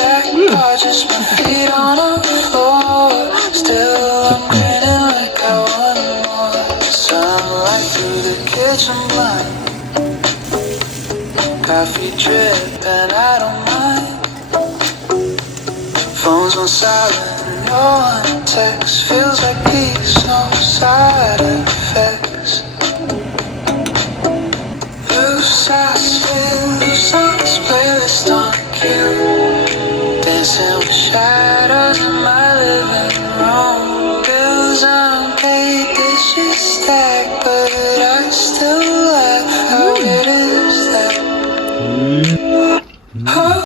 jack or just my feet on the floor. Still I'm grinning like I want more. Sunlight through the kitchen blind. Coffee dripping, I don't mind. Phone's on silent, no one texts. Feels like peace, no side effects. Loose songs, playlist on cue. Dancing with shadows in my living room. Bills unpaid, dishes stacked.